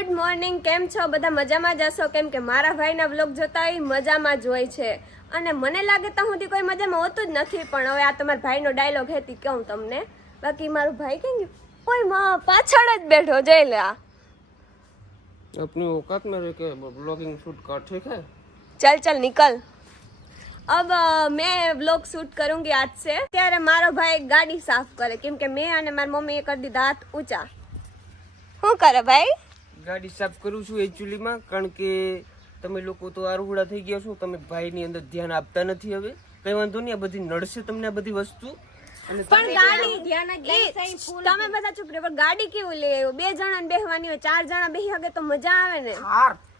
Good morning, કેમ છો બધા? મજામાં જ હશો, કેમ કે મારા ભાઈના વ્લોગ જોતા હોય મજામાં જ હોય છે અને મને લાગે તો સુધી કોઈ મજામાં હોતું જ નથી. પણ હવે આ તમારા ભાઈનો ડાયલોગ હેતી કહું તમને. બાકી મારો ભાઈ કેમ કોઈ પાછળ જ બેઠો જઈ લે આ अपनी औकात में रह के ब्लॉगिंग शूट कर, ठीक है? चल चल निकल. अब मैं व्लॉग शूट करूंगी आज से. ત્યારે મારો ભાઈ ગાડી સાફ કરે કેમ કે મેં અને મારી મમ્મીએ કરી દીધા હાથ ઊંચા. શું કરે ભાઈ? ગાડી સાફ કરું છું એકચ્યુઅલી માં, કારણ કે તમે લોકો તો આરુડા થઈ ગયા છો, તમે ભાઈની અંદર ધ્યાન આપતા નથી. હવે કઈ વાંધો નહીં, આ બધી નડશે તમને આ બધી વસ્તુ. અને પણ ગાડી તમે બધા ચૂપ રહો. પણ ગાડી કેવું લે? બે જણા બેહવાની હોય, 4 જણા બેહી શકે તો મજા આવે ને.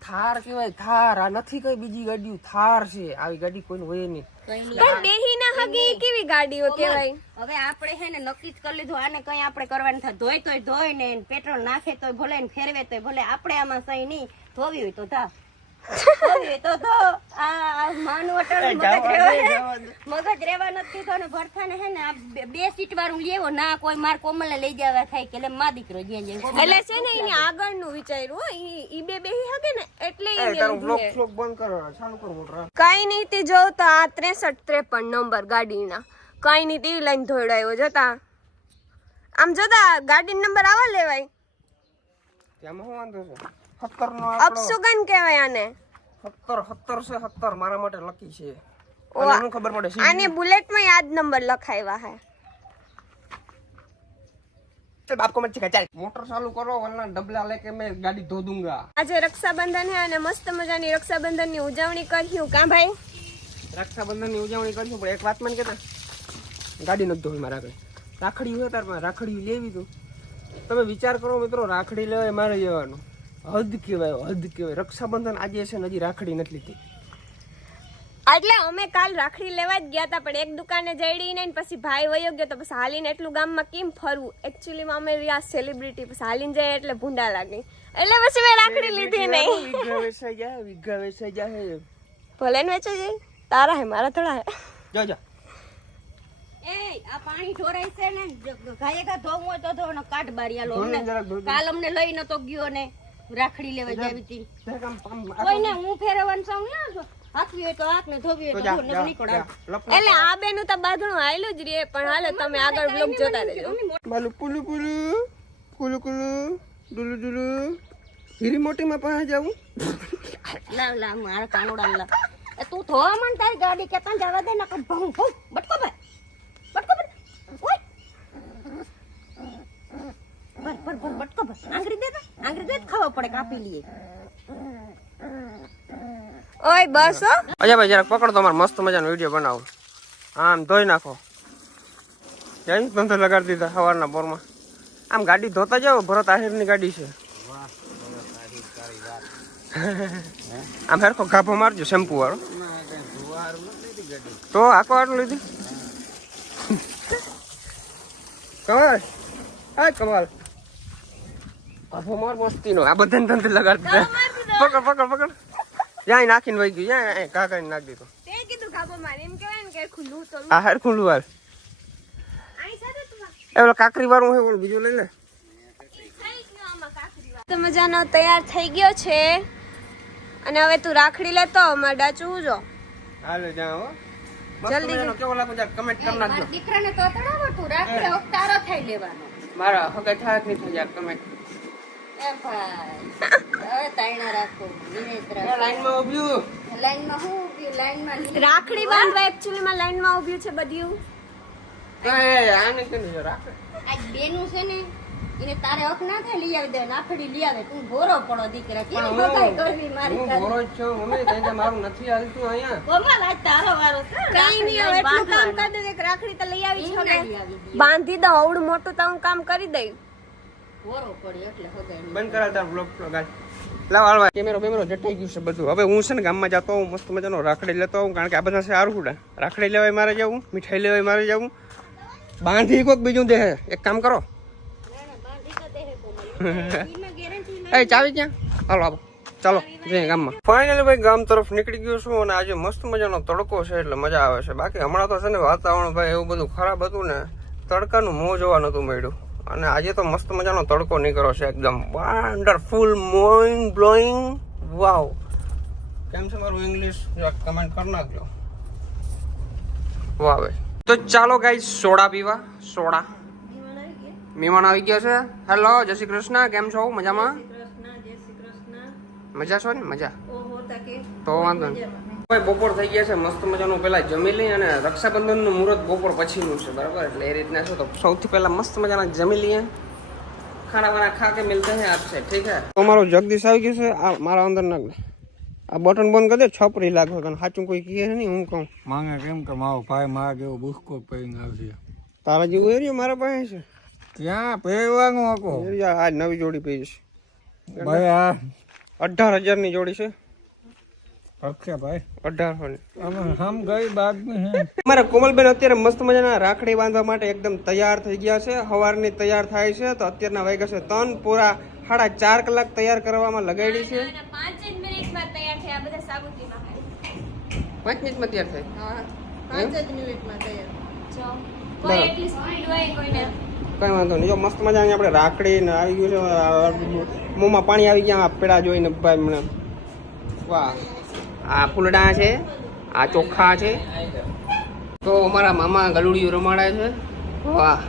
થાર કેવાય, થાર. આ નથી કઈ બીજી ગાડી, થાર છે. આવી ગાડી કોઈ હોય નહીં. પણ બેહી ના હગે કેવી ગાડીઓ કેવાય? હવે આપણે હે ને નક્કી જ કરી લીધું, આને કઈ આપણે કરવાનું થાય. ધોઈ તોય ધોઈ ને પેટ્રોલ નાખે તોય ભલે ને ફેરવે તોય ભલે. આપણે આમાં સહી નહીં. ધોવી હોય તો ધા, ધોવી હોય તો ધો. આ માનું અટલ મગજ રેવા નથી દીધો ને. ભરથાને હે ને આ 2 સીટ વાળું લેવો ના, કોઈ માર કોમલને લઈ જવા થાય કે મા દીકરો જે એટલે છે ને એને આગળનું વિચાર્યું ઈ બે બેહી હગે ને એટલે બંધ કરો, ચાલુ કરો મોટર. કઈ નહીં તે જો તો આ 63-53 નંબર ગાડીના કઈ નહીં તે લાઈન ધોડાયો જતા. આમ જતા ગાડી નંબર આવા લેવાય. તેમાં શું વાંધો છે? 17 નો અપસુગન કહેવાય આને. 17 છે, 17 મારા માટે લકી છે. અને શું ખબર પડે છે? આને બુલેટ માં યાદ નંબર લખાવ્યા હે. चल बाप को मत सिखा, चल मोटर चालू करो वरना डबला लेके मैं गाड़ी धो दूंगा. આજે રક્ષાબંધન હે અને મસ્ત મજાની રક્ષાબંધન ની ઉજવણી કર્યું કા ભાઈ? રક્ષાબંધન ની ઉજવણી કરશું, પણ એક વાત મને કેતા, ગાડી નથી ધોવી મારા આગળ. રાખડી હોય તાર રાખડી લેવી તું. તમે વિચાર કરો મિત્રો, રાખડી લેવાય મારે જવાનું હદ કહેવાય, હદ કહેવાય. રક્ષાબંધન આજે છે ને હજી રાખડી નથી લીધી. એટલે અમે કાલ રાખડી લેવા જ ગયા હતા, પણ એક દુકાને જઈડી ને પછી ભાઈ વયો ગયો તો પછી હાલીને એટલું ગામમાં કેમ ફરવું? એકચ્યુઅલી માં અમે રહ્યા સેલિબ્રિટી, પછી હાલીને જાય એટલે ભૂંડા લાગે, એટલે પછી મેં રાખડી લીધી નહીં. વિઘા વેચાઈ જાય. ભલે ને વેચાઈ જાય, તારા હે મારા થોડા હે. જો જો એ આ પાણી ઢોરાય છે ને, ગાયે ગા ધોવું હોય તો ધો ને કાટ બારિયાલો. અમને કાલ અમને લઈ નતો ગયો ને રાખડી લેવા જાવી હતી. કોઈને હું ફેરવવાનું છું ને, હાથવી હોય તો હાથ ને ધોવી હોય તો ધો, નીકળ. એટલે આ બેનું તો બાંધણું હાલ્યું જ રે. પણ હાલે તમે આગળ બ્લોગ જોતા રહેજો. માલું કુલુ કુલુ કુલુ કુલુ ડુલુ ડુલુ હીરી મોટી માં પાસે જાવું. લા મારા કાનોડા લા. તું ધોવા મન તારી ગાડી કે તને જવા દે ન કર ભઉં ભઉં બટકો ભાઈ બટકો ઓય પર બટકો ભાઈ આંગળી દે ખાવા પડે, કાપી લઈએ. ઓય બસ હો. અજય ભાઈ જરાક પકડો, તમારે મસ્ત મજાનો વિડીયો બનાવો. આમ ધોઈ નાખો. જઈ ધંધો લગાડી દીધા સવારના પોરમાં. આમ ગાડી ધોતા જાઓ, ભરત આહિરની ગાડી છે. આમ હરખો ગાભો મારજો શેમ્પુ વાળો. તો આખો આટલું લીધી કમાલ. હા કમાલ, ગાભો માર મસ્તી નો. આ બધાને ધંધે લગાડી દીધા. પકડ ત્યાં નાખીને વહી ગયું. ત્યાં કાકા નાખી દીધું. તે કીધું ખાબો મારે એમ કહેવાય ને કે ખુલ્લું તો આ હર ખુલ્લું હાલ. આઈ સાથે તું એ કાકરી વાળું હોય, બીજું લઈ લે. તો મજાનો તૈયાર થઈ ગયો છે અને હવે તું રાખડી લેતો મારા ડાચું જો. હાલો જાઓ હો. જલ્દી મસ્ત કેવો લાગુ જા કમેન્ટ કરી નાખજો. મારા દીકરાને તો તડાવો, તું રાખડે તારો થઈ લેવાનો. મારા હગાઈ થાય કે નહીં થઈ જાય કમેન્ટ. એ ભાઈ હવે તાઈના રાખો વિનેત્ર. લાઈનમાં ઊભ્યું. લાઈનમાં હું ઊભી, લાઈનમાં રાખડી બાંધવા એકચ્યુઅલી માં લાઈન માં ઊભી છે બધીયું. આને કેનું રાખે આ બેનું છે ને, એને તારે હક ના થાય લઈ આવી દે. નાફડી લઈ આવે, તું ભોરો પડો દીકરા. કેમ બગાઈ કરવી મારી હું સાથે? બોરો જ છું મમ્મી, તઈ મારું નથી હાલતું અહીંયા. કોમલ આજ તારો વારો છે. કઈ નહીં, હવે એટલું કામ કરી દે કે રાખડી તો લઈ આવી છે હવે. લઈ આવી દે. બાંધી દઉં આવડું મોટું તો હું કામ કરી દઈ. ભોરો પડ્યો એટલે હગાઈ. બંધ કરાવ તાર બ્લોગ ગાલ. લાવ હાલવા કેમેરો જટાઈ ગયું છે બધું. હવે હું છે ને ગામમાં જતો હોઉં, મસ્ત મજાનો રાખડી લેતો હોઉં, કારણ કે આ બધા છે આરુડા. રાખડી લેવાય મારે જવું, મીઠાઈ લેવાય મારે જવું. બાંધી કોક બીજું દે. એક કામ કરો, એ ચાવી ક્યાં? હાલો આવો ચાલો જઈએ ગામમાં. ફાઇનલી ભાઈ ગામ તરફ નીકળી ગયો છું અને આજે મસ્ત મજાનો તડકો છે એટલે મજા આવે છે. બાકી હમણાં તો છે ને વાતાવરણ ભાઈ એવું બધું ખરાબ હતું ને, તડકાનું મોં જોવા નતું મળ્યું. અને આજે તો મસ્ત મજાનો તડકો નીકળ્યો છે, એકદમ વન્ડરફુલ, મોઇંગ બ્લોઈંગ, વાવ. કેમ છે મારું ઇંગ્લિશ? કમેન્ટ કરી નાખજો. વાહ ભાઈ. તો ચાલો ગાઈસ સોડા પીવા. સોડા મહેમાન આવી ગયા છે. હેલો, જય શ્રી કૃષ્ણ. કેમ છો? મજામાં? મજા છો ને? મજા તો વાંધો નહીં. ભાઈ બપોર થઈ ગયા છે, મસ્ત મજાનું પેલા જમી લઈ, અને રક્ષાબંધનનું મુહૂર્ત બપોર પછીનું છે, બરાબર? એટલે એ રીતના છે. તો સૌથી પહેલા મસ્ત મજાના જમી લઈએ, ખાના વાના ખા કે મિલતે હે આપસે, ઠીક હે? તો મારો જગદીશ આવી ગયો છે. આ મારા અંદર નાખ દે. આ બટન બંધ કરી દે, છપરી લાગો. તને સાચું કોઈ કહે નહીં, હું કહું માંગે કેમ કે મારો ભાઈ મારા જેવો બુસ્કો પહેરીને આવશે. તારા જેવું એરિયો મારા પાસે છે. ક્યાં પહેરવાનું આખો આ નવી જોડી પહેરી છે ભાઈ? આ 18,000 ની જોડી છે. અક્ષય ભાઈ 1800 ની. અમે હમ ગરીબ આદમી હે. મારા કોમલબેન અત્યારે મસ્ત મજાના રાખડી બાંધવા માટે એકદમ તૈયાર થઈ ગયા છે. સવારની તૈયાર થાય છે, તો અત્યારના વાગ્યા છે 3, પૂરા 4.5 કલાક તૈયાર કરવામાં લગાડી છે. 5 જ મિનિટમાં તૈયાર થયા બધા સાબુતીમાં 5 મિનિટમાં તૈયાર થાય. 5 જ મિનિટમાં તૈયાર. જો કોઈ એટલી સ્પીડ હોય કોઈને. કઈ વાંધો નહીં. જો મસ્ત મજાની આપણે રાખડી ને આવી ગયું છે. મોંમાં પાણી આવી ગયા પેડા જોઈને ભાઈ મને. વાહ. આ ફૂલડા છે, આ ચોખા છે. તો અમારા મામા ગલુડિયું રમાડે છે. વાહ.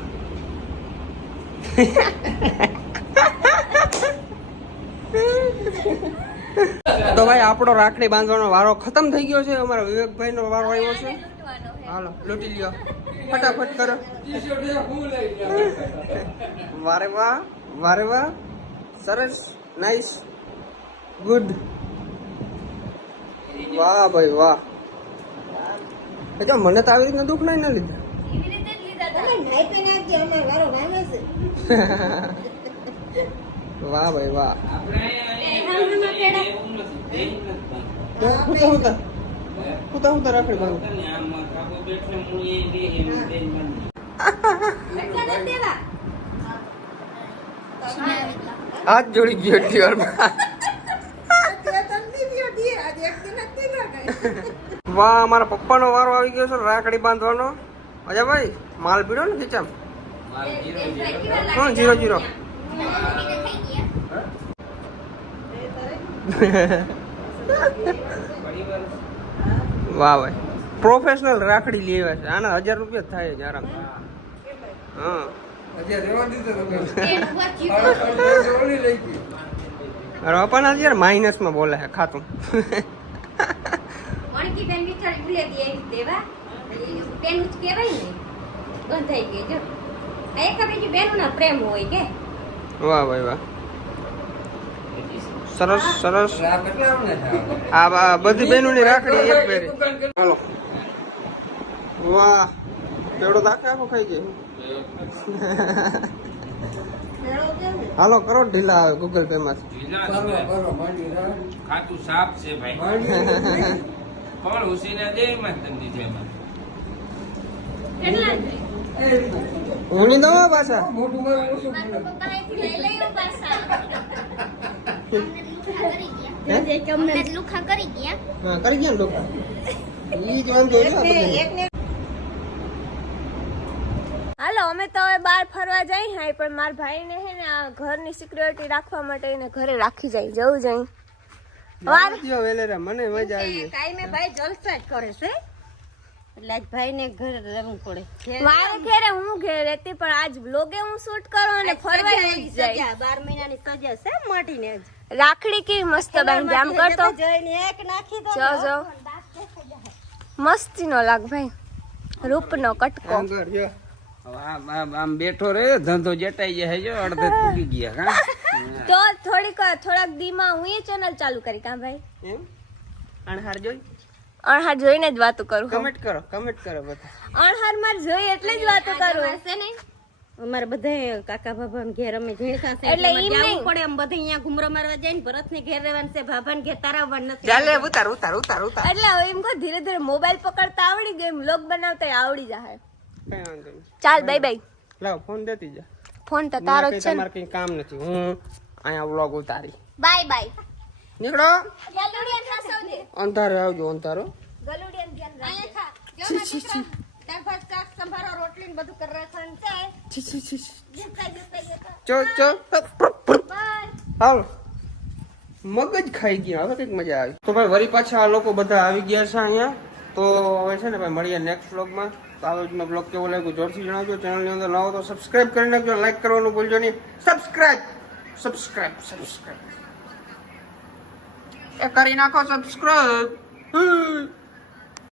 તો ભાઈ આપણો રાખડી બાંધવાનો વારો ખતમ થઈ ગયો છે. અમારા વિવેકભાઈ નો વારો આવ્યો છે. હાલો લૂંટી લ્યો, ફટાફટ કરો. વારે વાહ, વારે વાહ, સરસ, નાઈસ, ગુડ. વાહ ભાઈ વાહ. મને તો આવી રીતના દુઃખ નહીં ના લીધા. એવી રીતે જ લીધા હતા. નાઈ તો નાખજે, અમારો વારો ભાંગે છે. વાહ ભાઈ વાહ. હું તો રાખડી બાંધું. હાથ જોડી ગયો એટલી વારમાં. વાહ, મારા પપ્પાનો વારો આવી ગયો છે રાખડી બાંધવાનો. અજા ભાઈ માલ પીડો ને ખીચામ. હા 0-0. વાહ ભાઈ, પ્રોફેશનલ રાખડી લેવા છે. આના 1000 રૂપિયા થાય જ આરામ. હા અરે પપ્પાના અત્યારે માઇનસમાં બોલે છે ખાતું. મણકી બેન વિચારી ભૂલે દે એવી દેવા બેન જ કહેવાય ને, બંધાઈ ગઈ જો. આ એકાબીજી બેનોના પ્રેમ હોય કે. વાહ ભાઈ વાહ, સરસ સરસ. આ બધી બહેનોની રાખડી એક પહેરી. હાલો. વાહ, કેવડો દાખલા આખો ખાઈ ગયો. હાલો કરો ઢીલા આવે ગૂગલ પે માંથી. ખાતું સાફ છે ભાઈ. કોણ ઉસીના દે માં તંદી છે એમાં. કેટલા હું ની દવા પાછા. મોટું મારું ઓછું. મારા પપ્પા અહીંથી લઈ લઈ પાછા. લુખા કરી ગયા. હા કરી ગયા ને લોકો. ઈ જ વાંધો છે આ બધાને. હાલો અમે તો હવે બહાર ફરવા જઈ હાય, પણ મારા ભાઈને હે ને આ ઘરની સિક્યોરિટી રાખવા માટે એને ઘરે રાખી જાય જવું જઈ. વાહ વેલેરા, મને મજા આવી ગઈ. કાઈ મેં ભાઈ જલસા જ કરે છે, એટલે આજ ભાઈને ઘરે રહેવું પડે. મારે ઘરે હું ઘરે રહેતી, પણ આજ વ્લોગે હું શૂટ કરું અને ફરવા જ જાય. 12 મહિનાની સજા છે મોટીને જ. રાખડી કેવી મસ્ત બાંધી આમ કરતો જોઈને એક નાખી દો. જો જો મસ્તી નો લાગ ભાઈ, રૂપનો કટકો. આમ કર જો. આમ બેઠો રે ધંધો જટાઈ જાય જો અડધે પૂગી ગયા. હા તો થોડાક દીમાં હું એ ચેનલ ચાલુ કરી કા ભાઈ. એમ અણહાર જોઈ અણહાર જોઈને જ વાતો કરું. કમેન્ટ કરો બધા. અણહાર માર જોઈ એટલે જ વાતો કરું. છે ને અમારે બધા કાકા ભાભા ઘેર અમે ઝીણકા છે, એટલે એટલે ઈમ જાવું નહીં. પડે. અમે બધા અહીંયા ઘુમરો મારવા જાય ને ભરત ને ઘેર રહેવાનું છે, ભાભાને ઘેર તારાવવાનું નથી. ચાલે ઉતાર. એટલે હવે એમ કહો ધીરે ધીરે મોબાઈલ પકડતા આવડી ગયું, વ્લોગ બનાવતા આવડી જાય. કઈ વાંધો નહીં. ચાલ બાય બાય. લાવ ફોન દેતી જા. ફોન તો તારો જ છે ને. તમારે કઈ કામ નથી. હું અહીંયા વ્લોગ ઉતારી. Bye bye. નીકળો. ગલુડિયન ખાસવ દે. અંધારે આવજો અંધારો. ગલુડિયન ધ્યાન રાખજો. અહીંયા ખા. જો મારા દીકરા, તાર ભાત કાક સંભારો રોટલી ને બધું કરી રાખવાનું છે. છી, છી, છી, છી. જતા. ચો ચો બાય. હાલ મગજ ખાઈ ગયા હવે કઈક મજા આવી તો ભાઈ વળી પાછા આ લોકો બધા આવી ગયા છે અહીંયા તો હવે છે ને ભાઈ મળીએ નેક્સ્ટ વ્લોગમાં તો આ રીતનો બ્લોગ કેવો લાગ્યો જોરથી જણાવજો ચેનલની અંદર નવો તો સબસ્ક્રાઇબ કરી નાખજો લાઈક કરવાનું ભૂલજો નહીં સબસ્ક્રાઇબ એ કરી નાખો સબસ્ક્રાઇબ